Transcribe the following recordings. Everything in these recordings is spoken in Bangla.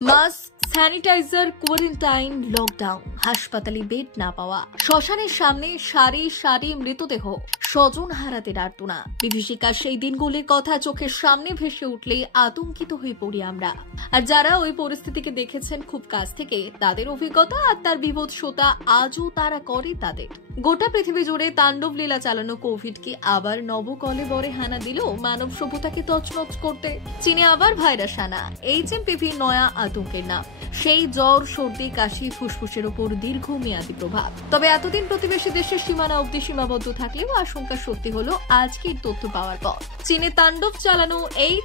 মাস্ক, স্যানিটাইজার, কোয়ারেন্টাইন, লকডাউন, হাসপাতালে বেড না পাওয়া, শ্মশানের সামনে সারি সারি মৃতদেহ, স্বজন হারাতে আর্তনা। বিভীষিকার সেই দিনগুলির কথা চোখের সামনে ভেসে উঠলে আতঙ্কিত হয়ে পড়ি আমরা। আর যারা ওই পরিস্থিতিকে দেখেছেন খুব কাছ থেকে, তাদের অভিজ্ঞতা আর তার বিভৎসতা আজও তারা করে তাদের। গোটা পৃথিবী জুড়ে তাণ্ডব লীলা চালানো কোভিডকে আবার নবকলে বরে হানা দিল মানব সভ্যতাকে তছনছ করতে। চীনে আবার ভাইরাস আনা, HMPV নয়া আতঙ্কের নাম। সেই জ্বর, সর্দি, কাশি, ফুসফুসের উপর দীর্ঘমেয়াদী প্রভাব। তবে এতদিন প্রতিবেশী দেশের সীমানা অবধি সীমাবদ্ধ থাকলেও আশঙ্কা সত্যি হলো আজকের তথ্য পাওয়ার পর। চীনে তাণ্ডব চালানো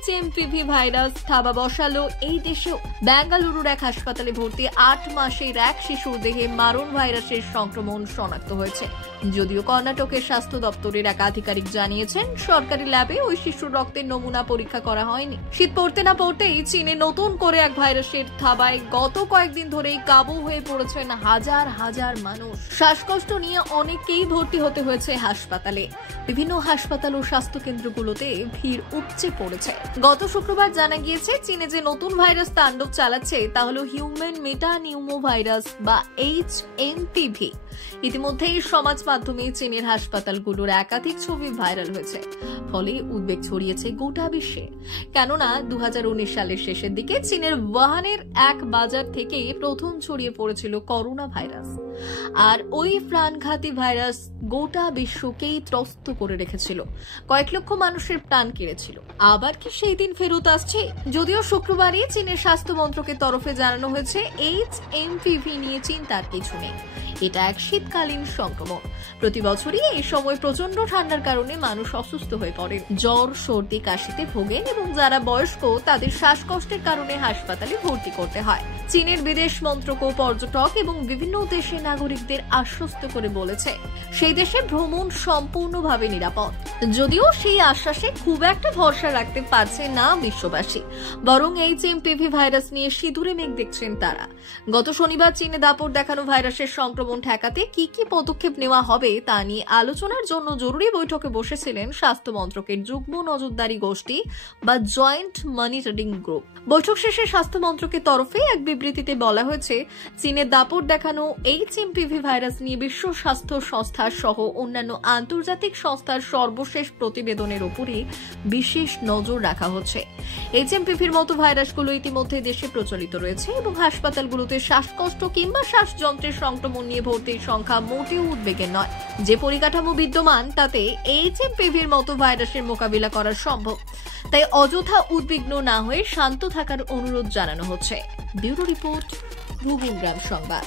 HMPV ভাইরাস থাবা বসালো এই দেশেও। বেঙ্গালুরুর এক হাসপাতালে ভর্তি 8 মাসের এক শিশুর দেহে মারণ ভাইরাসের সংক্রমণ শনাক্ত হয়েছে। যদিও কর্ণাটকের স্বাস্থ্য দপ্তরের এক আধিকারিক জানিয়েছেন, সরকারি ল্যাবে ওই শিশুর রক্তের নমুনা পরীক্ষা করা হয়নি। শীত পড়তে না পড়তেই চীনে নতুন করে এক ভাইরাসের থাবায় গত কয়েকদিন ধরেই কাবু হয়ে পড়েছেন হাজার হাজার মানুষ। শ্বাসকষ্ট নিয়ে অনেককেই ভর্তি হতে হয়েছে হাসপাতালে। বিভিন্ন হাসপাতাল ও স্বাস্থ্য কেন্দ্রগুলোতে ভিড় উপচে পড়েছে। গত শুক্রবার জানা গিয়েছে, চীনে যে নতুন ভাইরাস তাণ্ডব চালাচ্ছে তা হলো হিউম্যান মেটানিউমো ভাইরাস বা HMPV। ইতিমধ্যেই সমাজ মাধ্যমে চীনের হাসপাতালগুলোর একাধিক ছবি ভাইরাল হয়েছে, ফলে উদ্বেগ ছড়িয়েছে গোটা বিশ্বে। কেননা 2019 সালের শেষের দিকে চীনের ওয়াহানের এক বাজার থেকে প্রথম ছড়িয়ে পড়েছিল করোনা ভাইরাস। আর ওই প্রাণঘাতী ভাইরাস গোটা বিশ্বকেই ত্রস্ত করে রেখেছিল, কয়েক লক্ষ মানুষের প্রাণ কেড়েছিল। আবার কি সেই দিন ফেরত আসছে? যদিও শুক্রবারই চীনের স্বাস্থ্য মন্ত্রকের তরফে জানানো হয়েছে, HMPV নিয়ে চিন্তার কিছু নেই। এটা এক শীতকালীন সংক্রমণ। প্রতি বছরই এই সময় প্রচন্ড ঠান্ডার কারণে মানুষ অসুস্থ হয়ে পড়ে, জ্বর, সর্দি, কাশিতে ভোগেন এবং যারা বয়স্ক তাদের শ্বাসকষ্টের কারণে হাসপাতালে ভর্তি করতে হয়। চীনের বিদেশ মন্ত্রক ও পর্যটক এবং বিভিন্ন দেশের নাগরিকদের আশ্বস্ত করে বলেছে, সেই দেশে ভ্রমণ সম্পূর্ণভাবে নিরাপদ। যদিও সেই আশ্বাসে খুব একটা ভরসা রাখতে পারছে না বিশ্ববাসী, বরং HMPV ভাইরাস নিয়ে সিঁদুরে মেঘ দেখছেন তারা। গত শনিবার চীনে দাপট দেখানো ভাইরাসের সংক্রমণ ঠেকাতে কি কি পদক্ষেপ নেওয়া হবে তা নিয়ে আলোচনার জন্য জরুরি বৈঠকে বসেছিলেন স্বাস্থ্য মন্ত্রকের যুগ্ম নজরদারি গোষ্ঠী বা জয়েন্ট মনিটরিং গ্রুপ। বৈঠক শেষে স্বাস্থ্য মন্ত্রকের তরফে এক বিবৃতিতে বলা হয়েছে, চীনের দাপট দেখানো HMPV ভাইরাস নিয়ে বিশ্ব স্বাস্থ্য সংস্থা সহ অন্যান্য আন্তর্জাতিক সংস্থার সর্বশেষ প্রতিবেদনের উপরই বিশেষ নজর রাখা হচ্ছে। HMPVর মতো ভাইরাসগুলো ইতিমধ্যে দেশে প্রচলিত রয়েছে এবং হাসপাতালগুলোতে শ্বাসকষ্ট কিংবা শ্বাসযন্ত্রের সংক্রমণ নিয়ে ভর্তির সংখ্যা মোটেও উদ্বেগের নয়। যে পরিকাঠামো বিদ্যমান তাতে HMPVর মতো ভাইরাসের মোকাবিলা করা সম্ভব। তাই অযথা উদ্বিগ্ন না হয়ে শান্ত থাকার অনুরোধ জানানো হচ্ছে। ব্যুরো রিপোর্ট, রুবিন গ্রাম সংবাদ।